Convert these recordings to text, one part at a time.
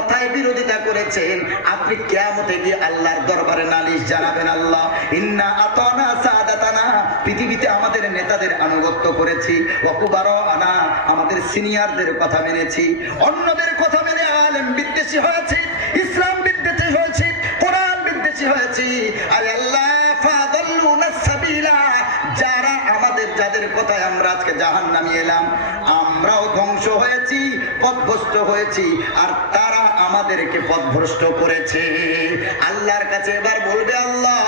কথায় বিরোধিতা করেছেন। আপনি কেয়ামতে গিয়ে আল্লাহর দরবারে নালিশ জানাবেন আল্লাহ। ইন্না আতনা সাদাতানা। পৃথিবীতে আমাদের নেতাদের আনুগত্য করেছি। অকুবারো আনা আমাদের সিনিয়রদের কথা মেনেছি। অন্যদের কথা মেনে আলেম বিদ্বেষী হয়েছে, ইসলাম বিদ্বেষী হয়েছে, কোরআন বিদ্বেষী হয়েছি। আর আল্লাহ করেছি আর তারা আমাদেরকে পথভ্রষ্ট করেছে। আল্লাহর কাছে এবার বলবে আল্লাহ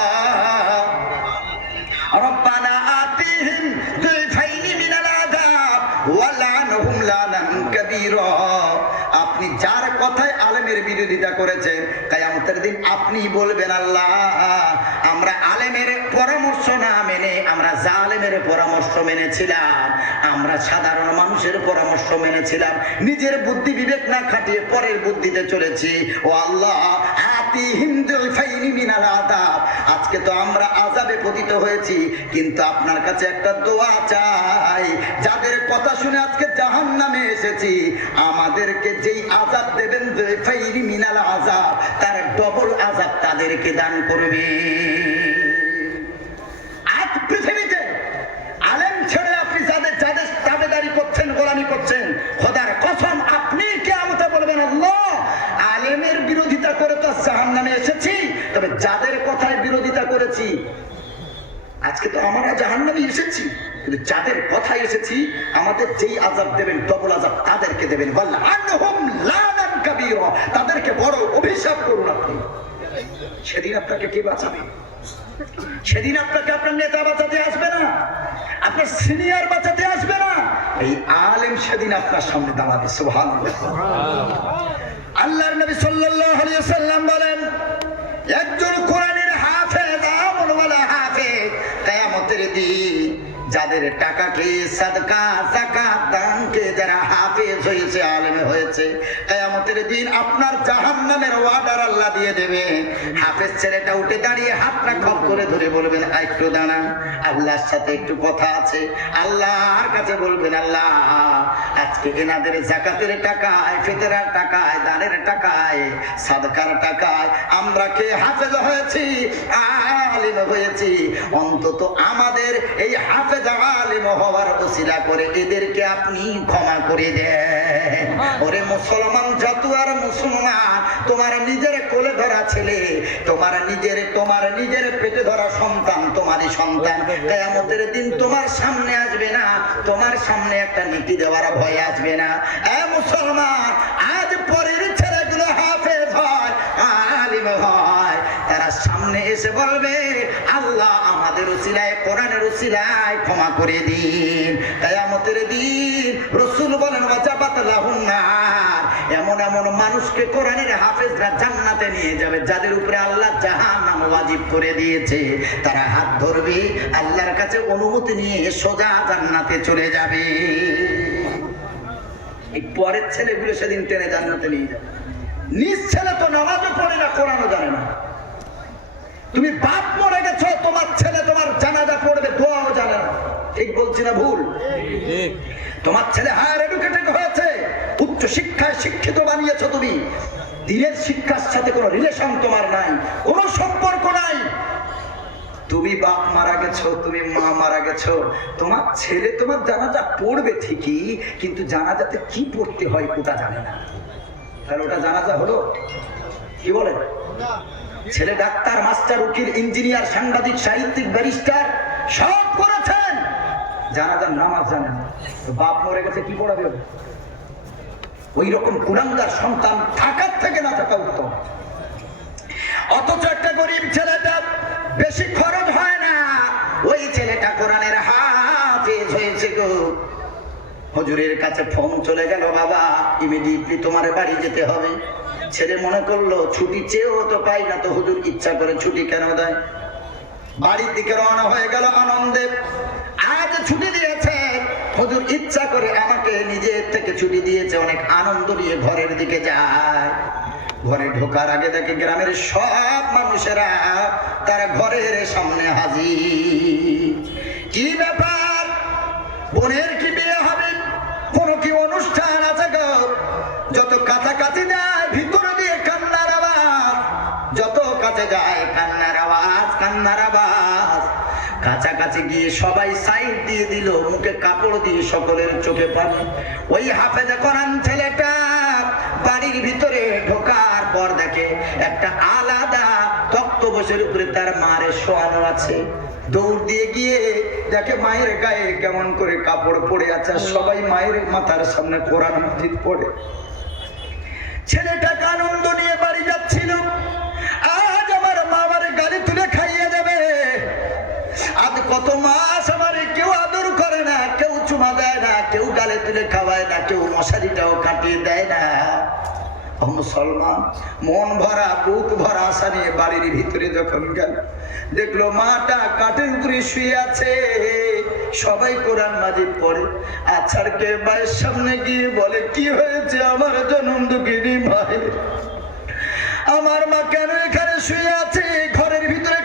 রব্বানা আপনি যার কথায় আলেমের বিরোধিতা করেছেন, কায়ামতের দিন আপনি বলবেন, আল্লাহ, আমরা আলেমের পরামর্শ না মেনে, আমরা জালেমের পরামর্শ মেনেছিলাম, আমরা সাধারণ মানুষের পরামর্শ মেনেছিলাম, নিজের বুদ্ধি বিবেক না খাটিয়ে পরের বুদ্ধিতে চলেছি। ও আল্লাহ, আতি হিন্দুল ফাইনি মিনাল আদাব আজকে তো আমরা আজাবে পতিত হয়েছি, কিন্তু আপনার কাছে একটা দোয়া চাই। যাদের কথা শুনে আজকে জাহান নামে এসেছি, আমাদেরকে যেই আজাব দেবেন মিনাল আজাব তার ডবল আজাব তাদেরকে দান করবে আজ পৃথিবীতে আলেম ছেড়ে আপনি যাদের যাদের তাবেদারি করছেন, গোলামি করছেন, খোদার কসম, আপনি কেমতে বলবেন, আল্লাহ, আলেমের বিরোধিতা করে তো জাহান নামে এসেছি। তবে যাদের কথায় বিরোধিতা করেছি আজকে তো আমরা জাহান নামে এসেছি। কিন্তু যাদের কথায় এসেছি আমাদের যেই আজাব দেবেন ডবল আজাব তাদেরকে দেবেন। তাদেরকে বড় অভিশাপ করুন আপনি। সেদিন আপনাকে কে বাঁচাবে? সেদিন আপনাকে আপনার নেতা বাঁচাতে আসবে না। আপনার সিনিয়র বাঁচাতে আসবে না। এই আলেম সেদিন আপনার সামনে দাঁড়াবে সোহান আল্লাহর নবী সাল্লাল্লাহু আলাইহি সাল্লাম বলেন একজন ছেলেটা উঠে দাঁড়িয়ে ধরে বলবেন "আর একটু দাঁড়ান, আল্লাহর সাথে একটু কথা আছে। কাছে বলবেন, আল্লাহ, আজকে জাকাতের ফিতরার টাকায়, দানের টাকায়, সাদকার টাকায় আমরা কে হাফেজ হয়েছি? আলিম হয়েছি। অন্তত আমাদের এই হাফেজ আলিম হওয়ার ওসিলা করে এদেরকে আপনি ক্ষমা করে দেন। ওরে মুসলমান যত আর মুসলমান তোমার নিজের কোলে ধরা ছেলে তোমার নিজের তোমার নিজের পেটে ধরা সন্তান তোমারই সন্তান। কেয়ামতের দিন তোমার সামনে আসবে না তোমার সামনে একটা নীতি দেওয়ার ভয় আসবে না। এ মুসলমান আজ পরের ছেলেগুলো হাফেজ হয় আলিম হয়। সামনে এসে বলবে, আল্লাহ আমাদের উসিলায় কোরআনের উসিলায় ক্ষমা করে দিন। কেয়ামতের দিন রসুল বলেন, ওয়াজাবাত লাহুন নার। এমন এমন মানুষকে কোরআনের হাফেজরা জান্নাতে নিয়ে যাবে, যাদের উপরে আল্লাহ জাহান্নাম ওয়াজিব করে দিয়েছে। তারা হাত ধরবে, আল্লাহর কাছে অনুমতি নিয়ে সোজা জান্নাতে চলে যাবে। এই পরের ছেলেগুলো সেদিন টেনে জান্নাতে নিয়ে যাবে। নিজ ছেলে তো নামাজও পড়ে না, কোরআনও জানে না। তুমি বাপ মরে গেছো, তোমার ছেলে তোমার জানাজা পড়বে, দোয়াও জানে না। ঠিক বলছি না ভুল? তোমার ছেলে হায়ার এডুকেটেড হয়েছে, উচ্চ শিক্ষায় শিক্ষিত বানিয়েছো তুমি। দিনের শিক্ষার সাথে কোনো রিলেশন তোমার নাই, কোনো সম্পর্ক নাই। তুমি বাপ মারা গেছো, তুমি মা মারা গেছো। তোমার ছেলে তোমার জানাজা পড়বে ঠিকই, কিন্তু জানাজাতে কি পড়তে হয় ওটা জানে না। তাহলে ওটা জানাজা হলো? কি বলে? ছেলে ডাক্তার, মাস্টার, উকিল, ইঞ্জিনিয়ার, সাংবাদিক, সাহিত্যিক, ব্যারিস্টার, সব করেছেন। জানাজার নামাজ জানেন। বাপ মরে গেছে, কি পড়াবে? ওই রকম কুলাঙ্গার সন্তান থাকার থেকে না থাকা উত্তম। অথচ একটা গরিব ছেলেটা বেশি খরচ হয় না। ওই ছেলেটা কোরআনের হাফেজ হয়েছে গো। হুজুরের কাছে ফোন চলে গেল, বাবা ইমিডিয়েটলি তোমার বাড়ি যেতে হবে। ছেলে মনে করল ছুটি চেয়েও তো পাই না তো হুজুর ইচ্ছা করে ছুটি কেন দেয়? বাড়ির দিকে রওনা হয়ে গেল আনন্দে। আজ ছুটি দিয়েছে। হুজুর ইচ্ছা করে আমাকে নিজের থেকে ছুটি দিয়েছে। অনেক আনন্দ নিয়ে ঘরের দিকে যায়। ঘরে ঢোকার আগে দেখে গ্রামের সব মানুষেরা তারা ঘরের সামনে হাজির। কি ব্যাপার? বোনের কি বিয়ে হবে? কোনো কি অনুষ্ঠান আছে গো? যত কাছাকাছি যায় ভিতর দিয়ে কান্নার আওয়াজ যত যায় কান্নার আওয়াজ কান্নার আওয়াজ। কাছাকাছি গিয়ে সবাই সাইড দিয়ে দিল, মুখে কাপড় দিয়ে সকলের চোখে পানি ওই হাফেজে করান ছেলেটা বাড়ির ভিতরে ঢোকার পর দেখে একটা আলাদা তক্ত বসের উপরে তার মারে শোয়ানো আছে। দৌড় দিয়ে গিয়ে দেখে মায়ের গায়ে কেমন করে কাপড় পরে আছে সবাই মায়ের মাথার সামনে কোরআন মাজিদ পড়ে। ছেলেটাকে মশারিটাও কাটিয়ে দেয় না। মুসলমান, মন ভরা, বুক ভরা আশা নিয়ে বাড়ির ভিতরে যখন গেল, দেখল মাটা কাঠের উপরে শুয়ে আছে। সবাই কোরআন মাজিদ পড়ে। আছার কে মায়ের সামনে গিয়ে বলে, কি হয়েছে আমার জনম দুঃখিনী ভাই আমার মা কেন এখানে শুয়ে আছে? ঘরের ভিতরে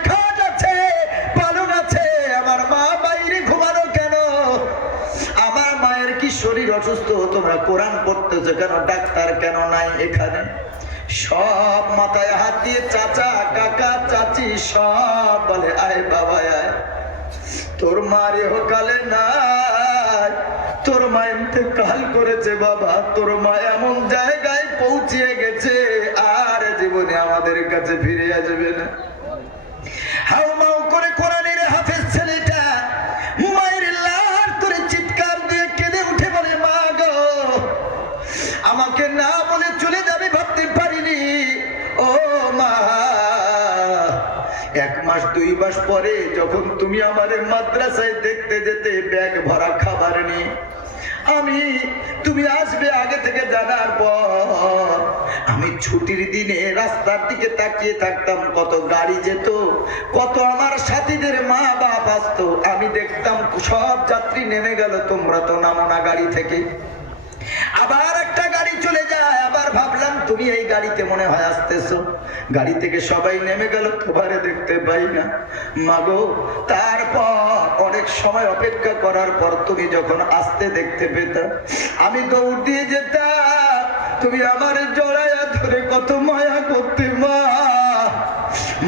অসুস্থ তোমরা কোরআন পড়তেছো কেন? ডাক্তার কেন নাই এখানে? সব মাথায় হাত দিয়ে চাচা, কাকা, চাচি সব বলে আয় বাবা, আয় তোর মার কালে নাই। তোর মা কাল করেছে বাবা। তোর মা এমন জায়গায় পৌঁছিয়ে গেছে, আর জীবনে আমাদের কাছে ফিরে আসবে না। দুই মাস পরে যখন তুমি আমাদের মাদ্রাসায় দেখতে যেতে ব্যাগ ভরা খাবার নিয়ে, আমি, তুমি আসবে আগে থেকে জানার পর, আমি ছুটির দিনে রাস্তার দিকে তাকিয়ে থাকতাম, কত গাড়ি যেত, কত আমার সাথীদের মা বাপ আসতো। আমি দেখতাম সব যাত্রী নেমে গেল, তোমরা তো নামো না গাড়ি থেকে। আবার আবার ভাবলাম, তুমি এই গাড়িতে মনে হয় আসতেছো। গাড়ি থেকে সবাই নেমে গেল, তোমারে দেখতে পাই না। মাগো, তারপর অনেক সময় অপেক্ষা করার পর তুমি যখন আসতে দেখতে পেতাম আমি দৌড় দিয়ে যেতাম। তুমি আমার জড়াইয়া ধরে কত মায়া করতে মা।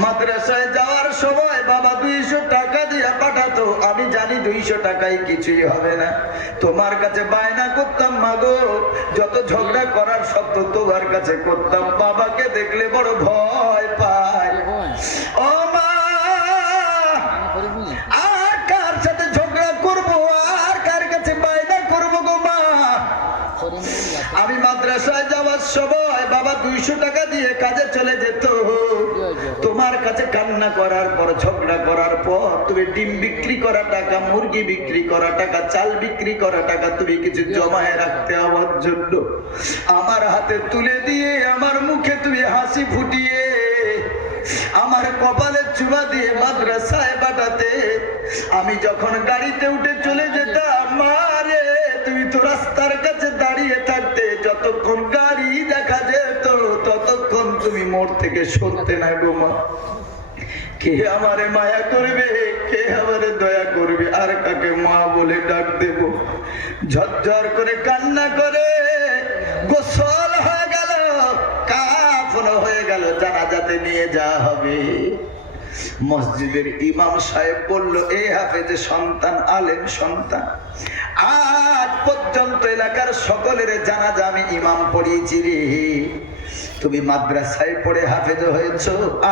মাদ্রাসায় যাওয়ার সময় বাবা দুইশো টাকা পাঠাতো আমি জানি দুইশো টাকায় কিছুই হবে না। তোমার কাছে বায়না করতাম মাগো যত ঝগড়া করার শব্দ তোমার কাছে করতাম, বাবাকে দেখলে বড় ভয় পায়। ও আমি মাদ্রাসায় যাওয়ার সময় বাবা দুইশো টাকা দিয়ে কাজে চলে যেত। তোমার কাছে কান্না করার পর, ঝগড়া করার পর, তুমি ডিম বিক্রি করা টাকা, মুরগি বিক্রি করা টাকা, চাল বিক্রি করা টাকা, তুমি কিছু জমায় রাখতে আমার জন্য। আমার হাতে তুলে দিয়ে, আমার মুখে তুমি হাসি ফুটিয়ে, আমার কপালে চুবা দিয়ে মাদ্রাসায় পাঠাতে। আমি যখন গাড়িতে উঠে চলে যেতাম মারে তুমি তো রাস্তার কাছে দাঁড়িয়ে থাকতে, যতক্ষণ গাড়ি দেখা যেত তুমি মোর থেকে সরতে না গো মা। কে আমারে মায়া করবে, কে আমারে দয়া করবে, আর কাকে মা বলে ডাক দেব? ঝরঝর করে কান্না করে, গোসল হয়ে গেল, কাফন হয়ে গেল, জানাজাতে নিয়ে যাওয়া হবে। মসজিদের ইমাম সাহেব বলল, এ হাফেজে সন্তান, আলেম সন্তান, আজ পর্যন্ত এলাকার সকলের জানাজা আমি ইমাম পড়িয়েছি রে। তুমি মাদ্রাসায় পড়ে হাফেজ হয়েছ,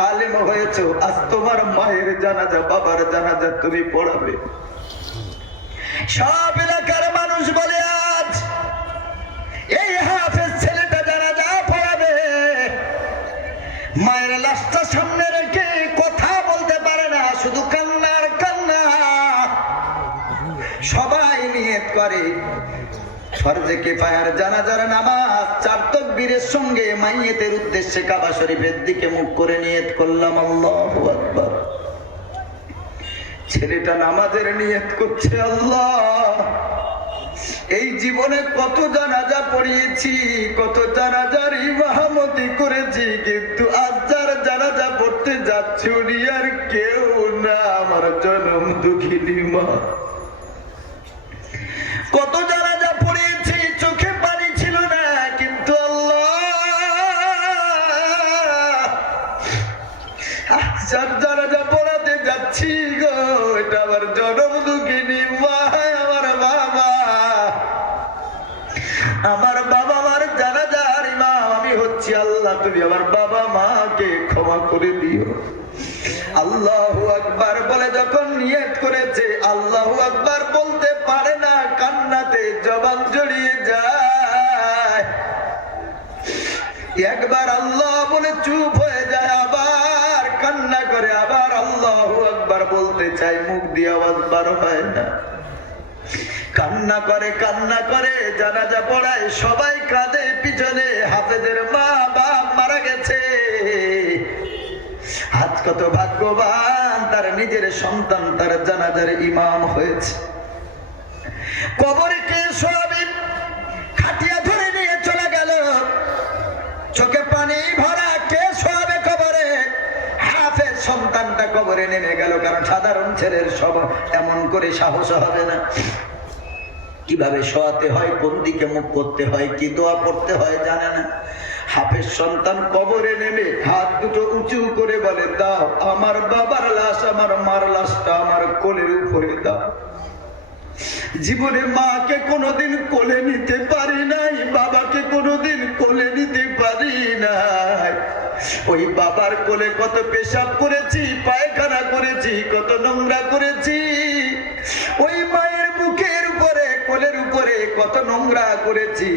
আলেম হয়েছ, আজ তোমার মায়ের জানাজা, বাবার জানাজা তুমি পড়াবে। সব এলাকার মানুষ বলে, আজ এই হাফেজ ছেলেটা জানাজা পড়াবে। মায়ের লাশটা সামনে রেখে কথা বলতে পারে না, শুধু কান্নার কান্না। সবাই নিয়ত করে, ফরজে কিফায়ার জানাজার নামাজ চার তকবীরের সঙ্গে মাইয়েতের উদ্দেশ্যে কাবা শরীফের দিকে মুখ করে নিয়ত করলাম, আল্লাহু আকবার। ছেলেটা নামাজের নিয়ত করছে, আল্লাহ। এই জীবনে কত জানাজা পড়িয়েছি, কত জানাজার ইমামতি করেছি, কিন্তু আজ যার জানাজা পড়তে যাচ্ছি উনি আর কেউ না, আমার জনম দুঃখিনী মা। কত যার পড়াতে যাচ্ছি গো, এটা আমার জনম দুঃখিনী মা আমার বাবা। আমার বাবা মার জানাজার ইমাম, আমি হচ্ছি আল্লাহ, তুমি আমার বাবা মাকে ক্ষমা করে দিও। আল্লাহ আকবার বলে যখন নিয়ত করেছে, আল্লাহ আকবার বলতে পারে না, কান্নাতে জবান জড়িয়ে যায়। একবার আল্লাহ বলে চুপ হয়ে যায়, আবার করে আবার আল্লাহ আকবার বলতে চাই, মুখ দিয়ে আওয়াজ বার হয় না। কান্না করে কান্না করে, জানাজা পড়ায় সবাই কাঁদে, পিছনে হাফেজের মা বাপ মারা গেছে। হাত কত ভাগ্যবান, তার নিজের সন্তান, তার জানাজার ইমাম হয়েছে। কবরে কবরে নেমে গেল, কারণ সাধারণ ছেলের সব এমন করে সাহস হবে না। কীভাবে শোয়াতে হয়, কোন দিকে মুখ করতে হয়, কি দোয়া পড়তে হয় জানে না। হাফেজ সন্তান কবরে নেমে হাত দুটো উঁচু করে বলে, দাও, আমার বাবার লাশ, আমার মার লাশটা আমার কোলের উপরে দাও। জীবনে মাকে কোনোদিন কোলে নিতে পারি নাই, বাবাকে কোনোদিন কোলে নিতে পারি নাই। ওই বাবার কোলে কত পেশাব করেছি, পায়খানা করেছি, কত নোংরা করেছি। ওই মায়ের মুখের উপরে, কোলের উপরে কত নোংরা করেছি।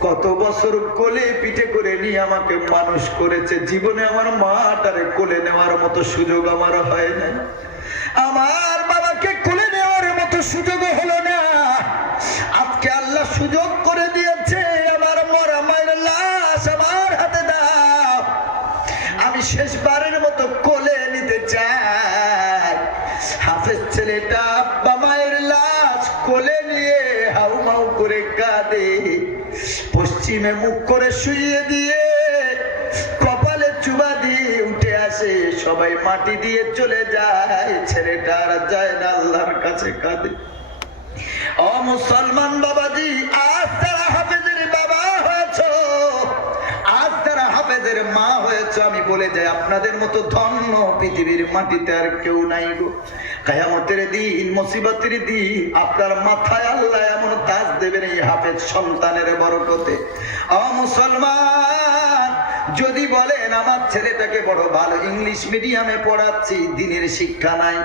কত বছর কোলে পিঠে করে নিয়ে আমাকে মানুষ করেছে। জীবনে আমার মা মাটারে কোলে নেওয়ার মতো সুযোগ আমার হয় না আমার বাবাকে কোলে নেওয়ার মতো সুযোগ হলো না। আজকে আল্লাহ সুযোগ করে দিয়েছে। আমার মরা মায়ের লাশ আমার হাতে আমি শেষবারের মতো কোলে নিতে চাই হাফেজ ছেলেটা আব্বা মায়ের লাশ কোলে নিয়ে হাউ মাউ করে কাঁদে। পশ্চিমে মুখ করে শুইয়ে দিয়ে কপালে চুবা দিয়ে উঠে আসে। সবাই মাটি দিয়ে চলে যায়। ছেলেটা আর যায় না, আল্লাহর কাছে কাঁদে। ও মুসলমান বাবাজি, আজ তারা হাফেজের তারা মা হয়েছ, আমি বলে যাই, আপনাদের মতো ধন্য পৃথিবীর মাটিতে আর কেউ নাই গো। কায়ামতের দিন, মুসিবতের দিন, আপনার মাথায় আল্লাহ এমন তাজ দেবেন এই হাফেজ সন্তানের বরকতে। ও মুসলমান, যদি বলেন, আমার ছেলেটাকে বড় ভালো ইংলিশ মিডিয়ামে পড়াচ্ছি, দিনের শিক্ষা নাই।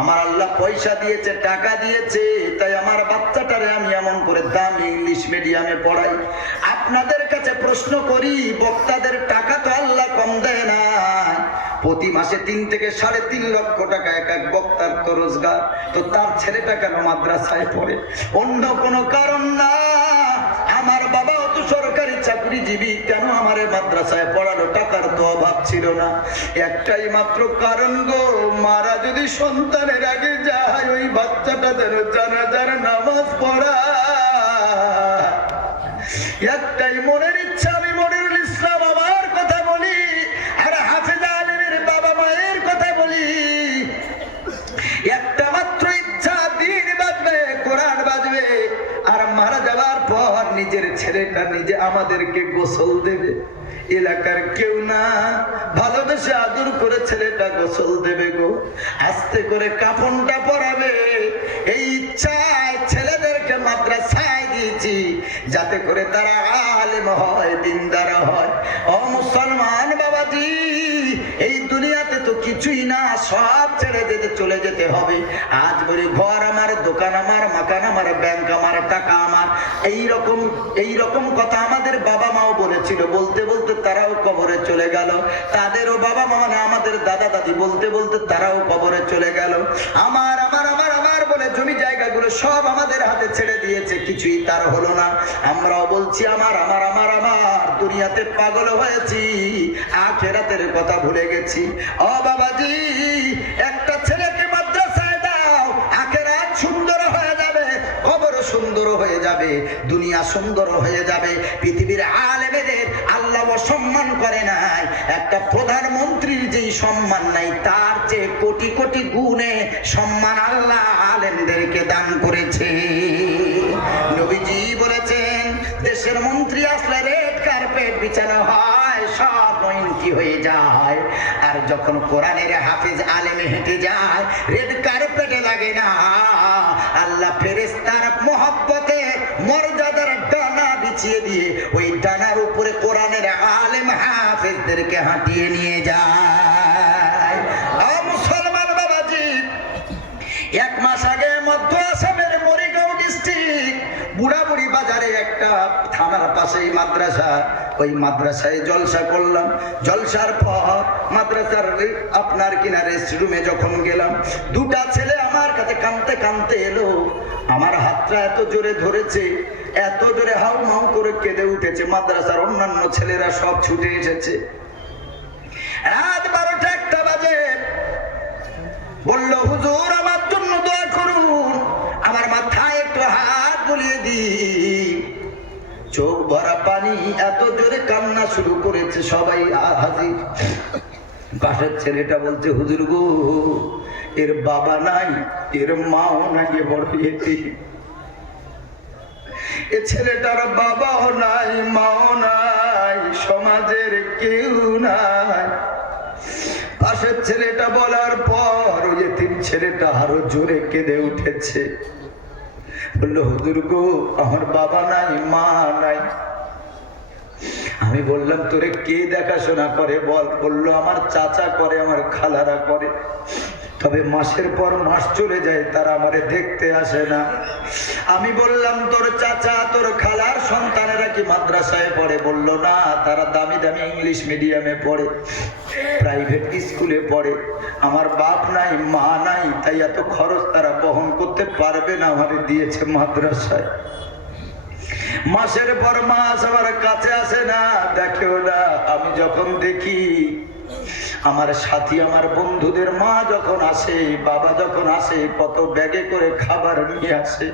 আমার আল্লাহ পয়সা দিয়েছে, টাকা দিয়েছে, তাই আমার বাচ্চাটারে আমি এমন করে দাম ইংলিশ মিডিয়ামে পড়াই। কাছে প্রশ্ন করি, বক্তাদের টাকা তো আল্লাহ কম দেয় না। প্রতি মাসে তিন থেকে সাড়ে তিন লক্ষ টাকা এক এক বক্তার তো রোজগার। তো তার ছেলেটা কেন মাদ্রাসায় পড়ে? অন্য কোনো কারণ না। আমার বাবাও তো সরকারি চাকরিজীবী, কেন আমার মাদ্রাসায় পড়ানো টাকার তো অভাব ছিল না? একটাই মাত্র কারণ গো, মারা যদি সন্তানের আগে যায়, ওই বাচ্চাটাদের জানাজার নামাজ পড়া একটাই মনের ইচ্ছা, আমি মনিরুল ইসলাম, আমার কথা বলি। আর হাফিজ আলিমের বাবা মায়ের কথা বলি। একটা মাত্র ইচ্ছা, দিন বাজবে কোরআন বাজবে। আর মারা যাওয়ার পর নিজের ছেলেটা নিজে আমাদেরকে গোসল দেবে। এলাকার কেউ না ভালোবেসে আদর করে ছেলেটা গোসল দেবে গো। আস্তে করে কাফনটা পরাবে। তারা আলেম হয় হয়। ও মুসলমান বাবাজি, এই দুনিয়াতে তো কিছুই না, সব ছেড়ে চলে যেতে হবে। আজ ঘর আমার, দোকান আমার, মাকান আমার, ব্যাংক আমার, টাকা আমার। এই রকম এই রকম কথা আমাদের বাবা মাও বলেছিল। বলতে বলতে তারাও কবরে চলে গেল। তাদেরও বাবা মা মানে আমাদের দাদা দাদি বলতে বলতে তারাও কবরে চলে গেল। আমার আমার আমার আমার বলে জমি জায়গাগুলো সব আমাদের হাতে ছেড়ে দিয়েছে, কিছুই তার হলো না। আমরাও বলছি, আমার আমার আমার আমার, দুনিয়াতে পাগল হয়েছি, আখেরাতের কথা ভুলে গেছি। ও বাবাজি, একটা ছেলেকে মাদ্রাসায় দাও, আখেরাত সুন্দর হয়ে যাবে সুন্দর সুন্দর হয়ে যাবে, দুনিয়া সুন্দর হয়ে যাবে, পৃথিবীর আলেমেদের আল্লাহ সম্মান করে নাই। একটা প্রধানমন্ত্রীর যেই সম্মান নাই, তার চেয়ে কোটি কোটি গুণে সম্মান আল্লাহ আলেমদেরকে দান করেছে। নবীজি বলেছেন, দেশের মন্ত্রী আসলে রেড কার্পেট বিছানো হয়, সব নয়নকি হয়ে যায়? আর যখন কোরআনের হাফিজ আলেমে হেঁটে যায়, রেড কার্পেটে লাগে না। হাঁটিয়ে নিয়ে যায়। মুসলমান বাবাজি, এক মাস আগে মধ্য আসামের মরিগাঁও ডিস্ট্রিক্ট, বুড়াবুড়ি বাজারে একটা থানার পাশেই মাদ্রাসা, ওই মাদ্রাসায় জলসা করলাম। জলসার পর মাদ্রাসার আপনার কিনা রেস্টরুমে যখন গেলাম, দুটা ছেলে আমার কাছে কানতে কানতে এলো। আমার হাতটা এত জোরে ধরেছে, এত জোরে হাউ মাউ করে কেঁদে উঠেছে। মাদ্রাসার অন্যান্য ছেলেরা সব ছুটে এসেছে। বলল, হুজুর, আমার জন্য দোয়া করুন। আমার মাথায় একটু হাত বুলিয়ে দি চোখ ভরা পানি এত জোরে কান্না শুরু করেছে সবাই হাজির। পাশের ছেলেটা বলছে, হুজুর গো, এর বাবা নাই, এর মাও নাই বড় এটি। এ ছেলেটার বাবাও নাই, মাও নাই, সমাজের কেউ নাই। পাশের ছেলেটা বলার পর ওই তিন ছেলেটা আরও জোরে কেঁদে উঠেছে। বলল, হুজুর গো, আমার বাবা নাই, মা নাই। আমি বললাম, তোরে কে দেখাশোনা করে? বল, বলল, আমার চাচা করে, আমার খালারা করে। তবে মাসের পর মাস চলে যায়, তারা আমারে দেখতে আসে না। আমি বললাম, তোর চাচা, তোর খালার সন্তানেরা কি মাদ্রাসায় পড়ে? বলল, না, তারা দামি দামি ইংলিশ মিডিয়ামে পড়ে, প্রাইভেট স্কুলে পড়ে। আমার বাপ নাই, মা নাই, তাই এত খরচ তারা বহন করতে পারবে না আমারে দিয়েছে মাদ্রাসায়। মাসের পর মাস আমার কাছে আসে না, দেখেও না। আমি যখন দেখি আমার সাথী, আমার বন্ধুদের মা যখন আসে, বাবা যখন আসে, কত ব্যাগে করে খাবার নিয়ে আসে।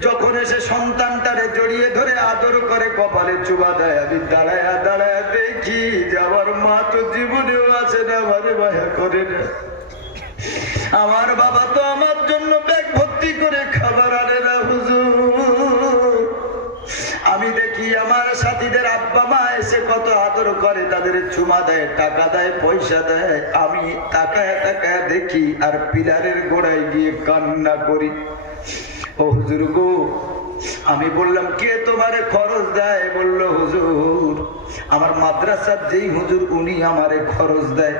যখন এসে সন্তানটারে জড়িয়ে ধরে আদর করে, কপালে চুবা দেয়, আমি দাঁড়ায় দাঁড়ায় দেখি, যে আমার মা তো জীবনেও আছে না আমারে মায়া করে না। আমার বাবা তো আমার জন্য ব্যাগ ভর্তি করে খাবার আনে না, হুজুর। আমি দেখি আমার সাথীদের আব্বা মা এসে কত আদর করে, তাদের চুমা দেয়, টাকা দেয়, পয়সা দেয়। আমি তাকায় তাকায় দেখি আর পিলারের গোড়ায় গিয়ে কান্না করি। ও হুজুর গো, আমি বললাম, কে তোমারে খরচ দেয়? বলল, হুজুর, আমার মাদ্রাসার যেই হুজুর, উনি আমারে খরচ দেয়।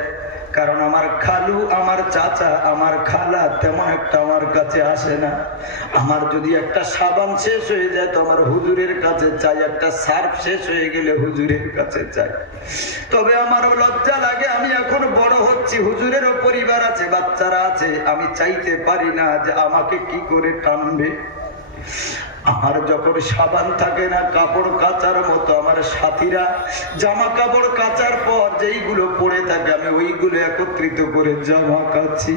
কারণ আমার খালু, আমার চাচা, আমার খালা তেমন একটা আমার কাছে আসে না। আমার যদি একটা সাবান শেষ হয়ে যায়, তো আমার হুজুরের কাছে চাই, একটা সার্ফ শেষ হয়ে গেলে হুজুরের কাছে চাই। তবে আমার লজ্জা লাগে, আমি এখন বড় হচ্ছি, হুজুরেরও পরিবার আছে, বাচ্চারা আছে, আমি চাইতে পারি না যে আমাকে কি করে টানবে। আমার যখন সাবান থাকে না, কাপড় কাচার মতো আমার সাথীরা জামা কাপড় কাচার পর যেইগুলো পড়ে থাকে, আমি ওইগুলো একত্রিত করে জামা কাচ্ছি।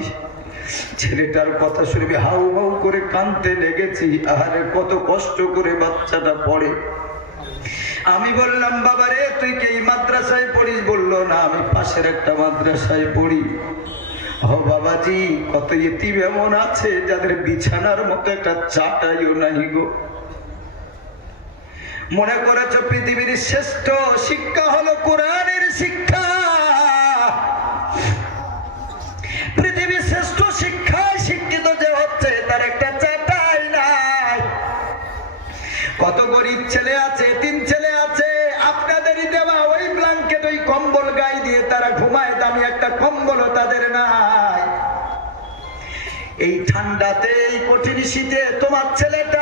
ছেলেটার কথা শুনবি, হাউ হাউ করে কানতে লেগেছি, আহারে কত কষ্ট করে বাচ্চাটা পড়ে। আমি বললাম বাবা রে তুই কি এই মাদ্রাসায় পড়িস? বলল, না, আমি পাশের একটা মাদ্রাসায় পড়ি। ও বাবাজি, কত এতিম এমন আছে যাদের বিছানার মতো একটা চাটাইও নাই গো। মনে করেছ পৃথিবীর শ্রেষ্ঠ শিক্ষা হলো কোরআনের শিক্ষা? পৃথিবীর শ্রেষ্ঠ শিক্ষায় শিক্ষিত যে হচ্ছে, তার একটা চাটাই নাই। কত গরিব ছেলে আছে শীতে তোমার ছেলেটা